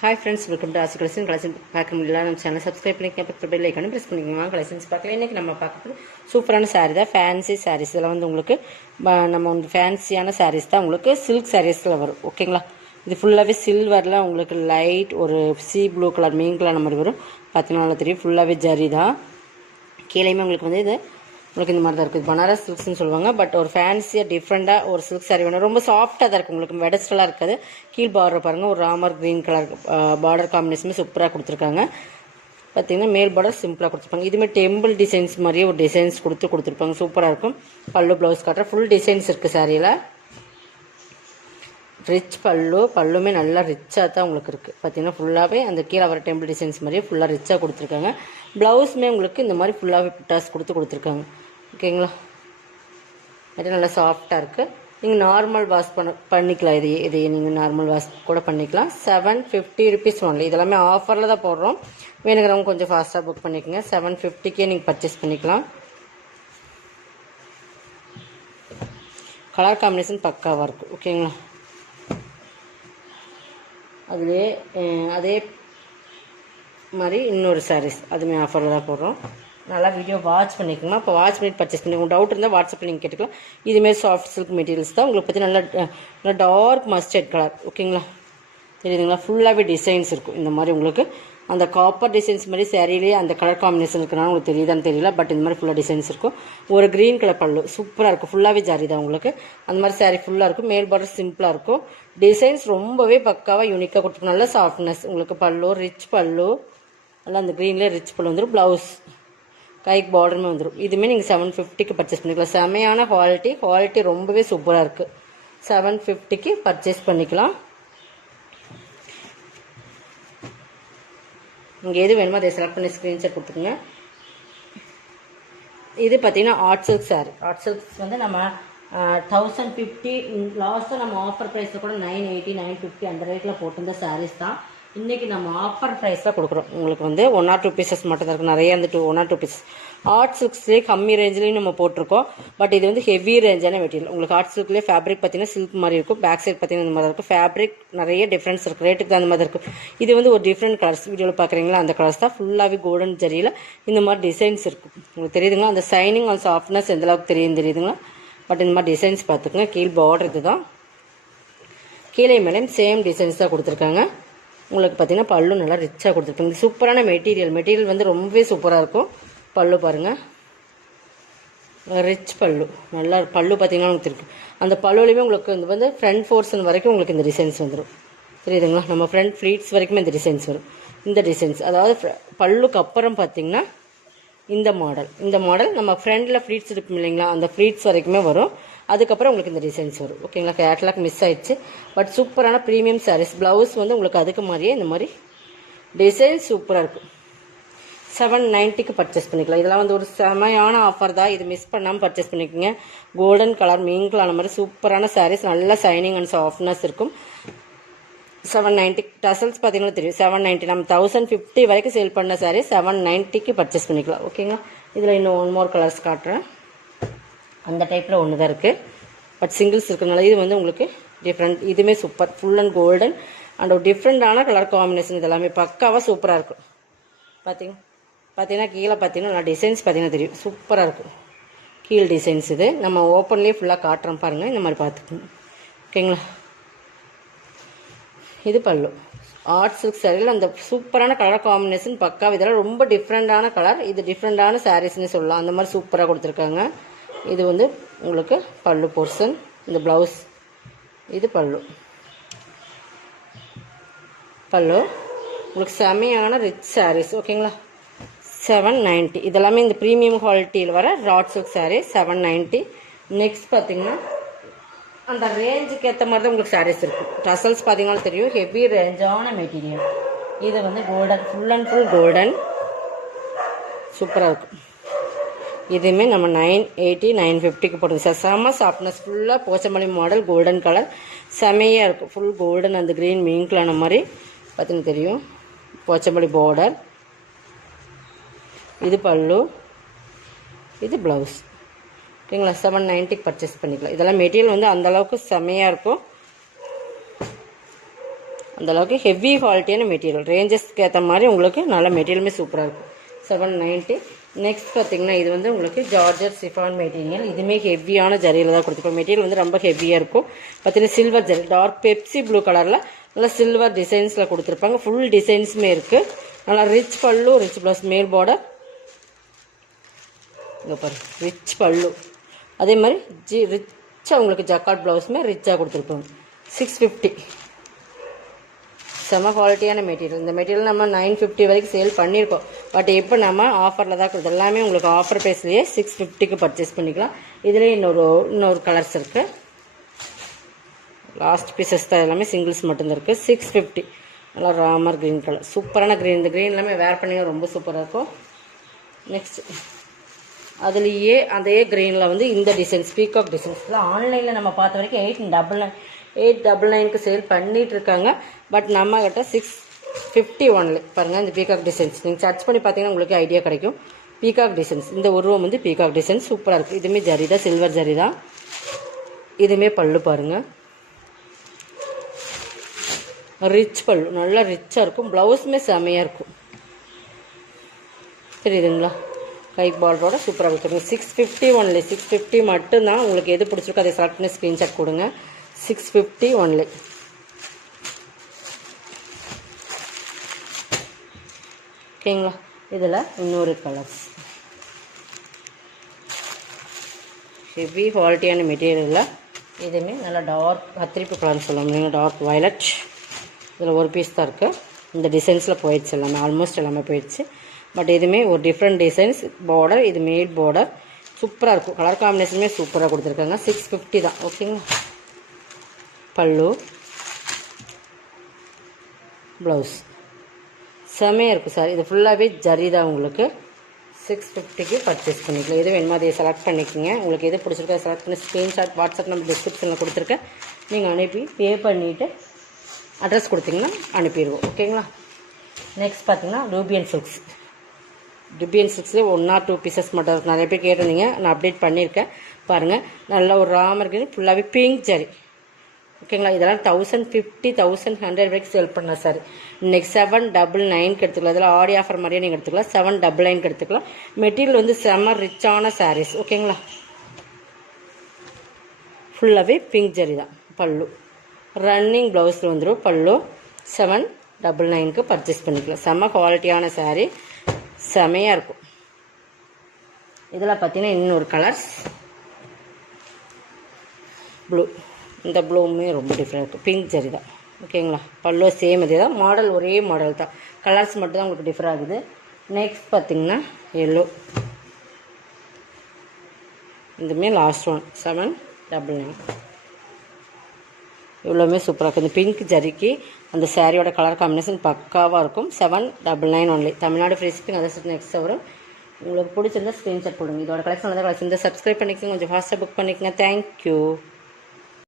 Hi friends, welcome to Asi Collection. Collection பார்க்கணும்ல நம்ம சேனலை சப்ஸ்கிரைப் பண்ணிக்கங்க, பக்கத்துல பெல் ஐகானை பிரஸ் பண்ணிக்கங்க. கலெக்ஷன்ஸ் பார்க்கலாம். இன்னைக்கு நம்ம பார்க்கறது சூப்பரான saree தான், ஃபேன்சி sarees. இதெல்லாம் வந்து உங்களுக்கு நம்ம வந்து ஃபேன்சியான sarees தான், உங்களுக்கு சில்க் sareesல வரும். ஓகேங்களா? இது ஃபுல்லாவே சில்வர்ல உங்களுக்கு லைட் ஒரு சீ ப்ளூ கலர் மீன் கலர் மாதிரி வரும். பார்த்தீங்கன்னா தெரியும், ஃபுல்லாவே ஜரி தான். கீழேயுமே உங்களுக்கு வந்து இது உங்களுக்கு இந்த மாதிரி தான் இருக்குது. பனாரஸ் சில்க்ஸ்னு சொல்லுவாங்க. பட் ஒரு ஃபேன்சியாக டிஃப்ரெண்ட்டாக ஒரு சில்க் சாரீ வேணும். ரொம்ப சாஃப்டாக தான் இருக்குது, உங்களுக்கு வெடஸ்டலாக இருக்காது. கீழ் பார்டர் பாருங்கள், ஒரு ராமர் க்ரீன் கலர் பார்டர் காம்பினேஷனுமே சூப்பராக கொடுத்துருக்காங்க. பார்த்தீங்கன்னா மேல் பார்டர் சிம்பிளாக கொடுத்துருப்பாங்க. இதுமாதிரி டெம்பிள் டிசைன்ஸ் மாதிரியே ஒரு டிசைன்ஸ் கொடுத்துருப்பாங்க. சூப்பராக இருக்கும். பல்லு ப்ளவுஸ் காட்டுற ஃபுல் டிசைன்ஸ் இருக்குது சாரியில். ரிச் பல்லுமே நல்லா ரிச்சாக தான் உங்களுக்கு இருக்குது. பார்த்தீங்கன்னா ஃபுல்லாகவே அந்த கீழே வர டெம்பிள் டிசைன்ஸ் மாதிரியே ஃபுல்லாக ரிச்சாக கொடுத்துருக்காங்க. ப்ளவுஸுமே உங்களுக்கு இந்த மாதிரி ஃபுல்லாகவே புட்டாஸ் கொடுத்துருக்காங்க. ஓகேங்களா? இது நல்லா சாஃப்டாக இருக்குது. நீங்கள் நார்மல் வாஷ் பண்ணிக்கலாம். இது நீங்கள் நார்மல் வாஷ் கூட பண்ணிக்கலாம். 750 rupees ஒன்லி. இதெல்லாமே ஆஃபரில் தான் போடுறோம். வேணுங்கிறவங்க கொஞ்சம் ஃபாஸ்ட்டாக புக் பண்ணிக்கோங்க. 750க்கே நீங்கள் பர்ச்சேஸ் பண்ணிக்கலாம். கலர் காம்பினேஷன் பக்காவாக இருக்குது. ஓகேங்களா? அதே மாதிரி இன்னொரு சாரீஸ் அதுவுமே ஆஃபரில் தான் போடுறோம். நல்லா வீடியோ வாட்ச் பண்ணிக்கோங்க. இப்போ வாட்ச் பண்ணி பர்ச்சேஸ் பண்ணி உங்களுக்கு டவுட் இருந்தால் வாட்ஸ்அப்பில் நீங்கள் கேட்டுக்கலாம். இதுமாரி சாஃப்ட் சில்க் மெட்டீரியல்ஸ் தான். உங்களுக்கு பற்றி நல்லா டார்க் மஸ்டர்ட் கலர். ஓகேங்களா? தெரியுதுங்களா? ஃபுல்லாகவே டிசைன்ஸ் இருக்கும். இந்த மாதிரி உங்களுக்கு அந்த காப்பர் டிசைன்ஸ் மாதிரி சேரீலேயே அந்த கலர் காம்பினேஷன் இருக்கிறனால உங்களுக்கு தெரியுதான்னு தெரியல. பட் இந்த மாதிரி ஃபுல்லாக டிசைன்ஸ் இருக்கும். ஒரு க்ரீன் கலர் பல்லு சூப்பராக இருக்கும். ஃபுல்லாகவே ஜாரி தான் உங்களுக்கு. அந்த மாதிரி சாரீ ஃபுல்லாக இருக்கும். மேல் பார்டர் சிம்பிளாக இருக்கும். டிசைன்ஸ் ரொம்பவே பக்காவாக யூனிக்காக கொடுத்துருக்கும். நல்ல சாஃப்ட்னஸ் உங்களுக்கு. பல்லு ரிச் பல்லு, நல்லா அந்த க்ரீன்லேயே ரிச் பல்லு வந்துடும். ப்ளவுஸ் கைக்கு பார்டருமே வந்துடும். இதுவுமே நீங்கள் 750க்கு பர்ச்சேஸ் பண்ணிக்கலாம். செமையான குவாலிட்டி ரொம்பவே சூப்பராக இருக்குது. 750க்கு பர்ச்சேஸ் பண்ணிக்கலாம். நீங்கள் எது வேணுமோ அதை செலக்ட் பண்ணி ஸ்க்ரீன்ஷாட் கொடுத்துருங்க. இது பார்த்தீங்கன்னா art silk sorry. Art silks வந்து நம்ம 1050 லாஸ்ட்டாக நம்ம ஆஃபர் ப்ரைஸில் கூட 980 950 அந்த ரேட்டில் போட்டிருந்த சாரீஸ் தான். இன்றைக்கி நம்ம ஆஃபர் ப்ரைஸில் கொடுக்குறோம். உங்களுக்கு வந்து 1 or 2 பீசஸ் மட்டும் தான் இருக்குது. நிறைய வந்து 1 or 2 பீசஸ். ஆர்ட் சில்க்ஸ்லேயே கம்மி ரேஞ்சிலையும் நம்ம போட்டிருக்கோம். பட் இது வந்து ஹெவி ரேஞ்சான மெட்டீரியல். உங்களுக்கு ஆர்ட் சில்க்லேயே ஃபேப்ரிக் பார்த்தீங்கன்னா சில்க் மாதிரி இருக்கும். பேக் சைட் பார்த்தீங்கன்னா இந்த மாதிரி இருக்கும். ஃபேப்ரிக் நிறைய டிஃப்ரென்ஸ் இருக்குது. ரேட்டுக்கு தான் அந்த மாதிரி இருக்கும். இது வந்து ஒரு டிஃப்ரெண்ட் கலர்ஸ். வீடியோவில் பார்க்குறீங்களா அந்த கலர்ஸ் தான். ஃபுல்லாகவே கோல்டன் ஜரியில் இந்த மாதிரி டிசைன்ஸ் இருக்கும். உங்களுக்கு தெரியுதுங்களா? அந்த சைனிங் அந்த சாஃப்ட்னஸ் எந்தளவுக்கு தெரியுதுங்களா? பட் இந்த மாதிரி டிசைன்ஸ் பார்த்துக்குங்க. கீழ் பார்டர் இது தான். கீழே மேலேயும் சேம் டிசைன்ஸ் தான் கொடுத்துருக்காங்க. உங்களுக்கு பார்த்தீங்கன்னா பல்லு நல்லா ரிச்சாக கொடுத்துருக்காங்க. இது சூப்பரான மெட்டீரியல் வந்து ரொம்பவே சூப்பராக இருக்கும். பல்லு பாருங்கள், ரிச் பல்லு. நல்லா பல்லு பார்த்தீங்கன்னா உங்களுக்கு இருக்கும். அந்த பல்லுலையுமே உங்களுக்கு இது வந்து ஃப்ரண்ட் போர்ஷன் வரைக்கும் உங்களுக்கு இந்த டிசைன்ஸ் வந்துடும். தெரியுதுங்களா? நம்ம ஃப்ரண்ட் ஃப்ளீட்ஸ் வரைக்குமே இந்த டிசைன்ஸ் வரும். இந்த டிசைன்ஸ் அதாவது பல்லுக்கு அப்புறம் பார்த்தீங்கன்னா இந்த மாடல் நம்ம ஃப்ரண்டில் ஃப்ளீட்ஸ் இருக்கும் இல்லைங்களா, அந்த ஃப்ளீட்ஸ் வரைக்குமே வரும். அதுக்கப்புறம் உங்களுக்கு இந்த டிசைன்ஸ் வரும். ஓகேங்களா? கேட்லாக் மிஸ் ஆயிடுச்சு. பட் சூப்பரான ப்ரீமியம் சாரீஸ். ப்ளவுஸ் வந்து உங்களுக்கு அதுக்கு மாதிரியே இந்த மாதிரி டிசைன் சூப்பராக இருக்கும். 790க்கு பர்ச்சேஸ் பண்ணிக்கலாம். இதெல்லாம் வந்து ஒரு செமையான ஆஃபர் தான். இது மிஸ் பண்ணாமல் பர்ச்சேஸ் பண்ணிக்கோங்க. கோல்டன் கலர் மீன் கலர் மாதிரி சூப்பரான சாரீஸ். நல்ல சைனிங் அண்ட் சாஃப்ட்னஸ் இருக்கும். 790 டசல்ஸ் பார்த்தீங்கன்னா தெரியும். 790 நம்ம 1050 வரைக்கும் சேல் பண்ண சாரீ 790க்கு பர்ச்சேஸ் பண்ணிக்கலாம். ஓகேங்களா? இதில் இன்னும் 1 more கலர்ஸ் காட்டுறேன். அந்த டைப்பில் ஒன்று தான் இருக்குது. பட் சிங்கிள்ஸ் இருக்கிறதுனால இது வந்து உங்களுக்கு டிஃப்ரெண்ட். இதுவுமே super. Full and golden and ஒரு டிஃப்ரெண்ட்டான கலர் காம்பினேஷன். இதெல்லாமே பக்காவாக சூப்பராக இருக்கும். பார்த்தீங்கன்னா கீழே பார்த்தீங்கன்னா டிசைன்ஸ் பார்த்தீங்கன்னா தெரியும். சூப்பராக இருக்கும். கீழ் டிசைன்ஸ் இது நம்ம ஓப்பன்லேயே ஃபுல்லாக காட்டுறோம் பாருங்கள். இந்த மாதிரி பார்த்துக்கோங்க. ஓகேங்களா? இது பல்லு. ஆர்ட் சில்க் சாரியில் அந்த சூப்பரான கலர் காம்பினேஷன் பக்கா. இதெல்லாம் ரொம்ப டிஃப்ரெண்டான கலர். இது டிஃப்ரெண்டான சாரீஸ்ன்னு சொல்லலாம். அந்த மாதிரி சூப்பராக கொடுத்துருக்காங்க. இது வந்து உங்களுக்கு பல்லு போர்ஷன். இந்த ப்ளவுஸ் இது பல்லு உங்களுக்கு செமையான ரிச் சாரீஸ். ஓகேங்களா? 790. இதெல்லாமே இந்த ப்ரீமியம் குவாலிட்டியில் வர ராட் சில்க் சாரீ 790. நெக்ஸ்ட் பார்த்தீங்கன்னா அந்த ரேஞ்சுக்கு ஏற்ற மாதிரி தான் உங்களுக்கு சாரீஸ் இருக்கும். டசல்ஸ் பார்த்தீங்கன்னா தெரியும். ஹெவி ரேஞ்சான மெட்டீரியல். இது வந்து golden, full and full golden. சூப்பராக இருக்கும். இதுவுமே நம்ம 980 950க்கு போடுங்க. செம்ம சாஃப்ட்னஸ். ஃபுல்லாக போச்சமல்லி மாடல் கோல்டன் கலர் செமையாக இருக்கும். ஃபுல் கோல்டன் அந்த க்ரீன் மீன் கலர் மாதிரி பார்த்தீங்கன்னா தெரியும். போச்சமல்லி பார்டர். இது பல்லு, இது ப்ளவுஸ். ஓகேங்களா? 790க்கு பர்ச்சேஸ் பண்ணிக்கலாம். இதெல்லாம் மெட்டீரியல் வந்து அந்தளவுக்கு செமையாக இருக்கும். அந்தளவுக்கு ஹெவி குவாலிட்டியான மெட்டீரியல், ரேஞ்சஸ்க்கு ஏற்ற மாதிரி உங்களுக்கு நல்ல மெட்டீரியலுமே சூப்பராக இருக்கும். 790. நெக்ஸ்ட் பார்த்தீங்கன்னா இது வந்து உங்களுக்கு ஜார்ஜர் சிஃபான் மெட்டீரியல். இதுவுமே ஹெவியான ஜரியில் தான் கொடுத்துருக்கோம். மெட்டீரியல் வந்து ரொம்ப ஹெவியாக இருக்கும். பார்த்தீங்கன்னா silver zari, dark Pepsi blue கலரில் நல்லா சில்வர் டிசைன்ஸில் கொடுத்துருப்பாங்க. ஃபுல் டிசைன்ஸுமே இருக்குது. நல்லா ரிச் பல்லு, ரிச் ப்ளவுஸ், மேல் பார்டர். இங்கே பாருங்க, ரிச் பல்லு. அதே மாதிரி ரிச்சாக உங்களுக்கு ஜக்கார்ட் ப்ளவுஸுமே ரிச்சாக கொடுத்துருப்பாங்க. 650. செம குவாலிட்டியான மெட்டீரியல். இந்த மெட்டீரியல் நம்ம 950 வரைக்கும் சேல் பண்ணியிருக்கோம். பட் இப்போ நம்ம ஆஃபரில் தான் கொடுத்து எல்லாமே உங்களுக்கு ஆஃபர் ப்ரைஸ்லேயே 650க்கு பர்ச்சேஸ் பண்ணிக்கலாம். இதில் இன்னொரு கலர்ஸ் இருக்குது. லாஸ்ட் பீசஸ் தான், எல்லாமே சிங்கிள்ஸ் மட்டும்தான் இருக்குது. 650. நல்லா ராமர் க்ரீன் கலர், சூப்பரான க்ரீன். இந்த க்ரீன் எல்லாமே வேர் பண்ணிங்கன்னா ரொம்ப சூப்பராக இருக்கும். நெக்ஸ்ட் அதுலேயே அதே க்ரீனில் வந்து இந்த டிசைன்ஸ், பீகாக் டிசைன்ஸ். ஆன்லைனில் நம்ம பார்த்த வரைக்கும் 899க்கு சேல் பண்ணிகிட்டு இருக்காங்க. பட் நம்ம கிட்ட 650 ஒன்லி. பாருங்கள், இந்த பீகாக் டிசைன்ஸ் நீங்கள் சர்ச் பண்ணி பார்த்தீங்கன்னா உங்களுக்கு ஐடியா கிடைக்கும். பீகாக் டிசைன்ஸ், இந்த உருவம் வந்து பீகாக் டிசைன்ஸ் சூப்பராக இருக்குது. இதுவுமே ஜரி தான், சில்வர் ஜரி தான். இதுவுமே பல்லு பாருங்கள், ரிச் பல்லு, நல்லா ரிச்சாக இருக்கும். ப்ளவுஸுமே செமையாக இருக்கும். தெரியுதுங்களா? கை பார்டரோட சூப்பராக கொடுத்துருங்க. 650 ஒன்லி. 650 மட்டும்தான். உங்களுக்கு எது பிடிச்சிருக்கோ அதை செலக்ட் பண்ணி ஸ்க்ரீன்ஷாட் கொடுங்க. 650 ஒன்லி. ஓகேங்களா? இதில் இன்னொரு கலர்ஸ், ஹெவி குவாலிட்டியான மெட்டீரியலில் இதுவுமே நல்லா டார்க் கத்திரிப்பு கலர்னு சொல்லுவாங்க இல்லைங்க, டார்க் வயலட். இதில் ஒரு பீஸ் தான் இருக்குது. இந்த டிசைன்ஸில் போயிடுச்சு, எல்லாமே ஆல்மோஸ்ட் எல்லாமே போயிடுச்சு. பட் இதுவுமே ஒரு டிஃப்ரெண்ட் டிசைன்ஸ். பார்டர் இது மேல் பார்டர் சூப்பராக இருக்கும். கலர் காம்பினேஷனுமே சூப்பராக கொடுத்துருக்காங்க. 650 தான். ஓகேங்களா? பல்லு, ப்ளவுஸ் செமையாக இருக்கும் சார். இது ஃபுல்லாகவே ஜரி தான். உங்களுக்கு 650க்கு பர்ச்சேஸ் பண்ணிக்கலாம். எது வேணுமோ அதை செலக்ட் பண்ணிக்கோங்க. உங்களுக்கு எது பிடிச்சிருக்கோ அதை செலக்ட் பண்ணி ஸ்க்ரீன்ஷாட் வாட்ஸ்அப் நம்பர் டிஸ்கிரிப்ஷனில் கொடுத்துருக்கேன். நீங்கள் அனுப்பி பே பண்ணிவிட்டு அட்ரஸ் கொடுத்தீங்கன்னா அனுப்பிடுவோம். ஓகேங்களா? நெக்ஸ்ட் பார்த்தீங்கன்னா ரூபியன் சில்க்ஸ். ரூபியன் சில்க்ஸில் 1 or 2 பீசஸ் மட்டும் இருக்குது. நிறைய பேர் கேட்டிருந்தீங்க, நான் அப்டேட் பண்ணியிருக்கேன். பாருங்கள், நல்ல ஒரு ராமர் கிரீன், ஃபுல்லாகவே பிங்க் ஜரி. ஓகேங்களா? இதெல்லாம் 1050, 1100 வரைக்கும் சேல் பண்ண சார். இன்றைக்கி 799க்கு எடுத்துக்கலாம். இதில் ஆடி ஆஃபர் மாதிரியே நீங்கள் எடுத்துக்கலாம். 799க்கு எடுத்துக்கலாம். மெட்டீரியல் வந்து செம்ம ரிச்சான சாரீஸ். ஓகேங்களா? ஃபுல்லாகவே பிங்க் ஜரி தான். பல்லு ரன்னிங் ப்ளவுஸில் வந்துடும். பல்லு 799க்கு பர்ச்சேஸ் பண்ணிக்கலாம். செம்ம குவாலிட்டியான சாரீ, செமையாக இருக்கும். இதில் பார்த்தீங்கன்னா இன்னொரு கலர்ஸ் ப்ளூ. இந்த ப்ளூவுமே ரொம்ப டிஃப்ரெண்ட் இருக்குது. பிங்க் ஜரி தான். ஓகேங்களா? பல்லு சேம் இதே தான். மாடல் ஒரே மாடல் தான். கலர்ஸ் மட்டும் தான் உங்களுக்கு டிஃபர் ஆகுது. நெக்ஸ்ட் பார்த்தீங்கன்னா எல்லோ. இதுவுமே லாஸ்ட் ஒன் 799. இவ்வளோமே சூப்பராக இருக்குது. இந்த பிங்க் ஜரிக்கு அந்த சாரியோட கலர் காம்பினேஷன் பக்காவாக இருக்கும். 799 ஒன்லி. Tamil Nadu free shipping. அதை நெக்ஸ்ட் வரும். உங்களுக்கு பிடிச்சிருந்தா ஸ்க்ரீன்ஷாட் கொடுங்க. இதோட கலெக்ஷன் வந்து இந்த சப்ஸ்கிரைப் பண்ணிக்கோங்க. கொஞ்சம் ஃபாஸ்ட்டாக புக் பண்ணிக்கோங்க. தேங்க்யூ.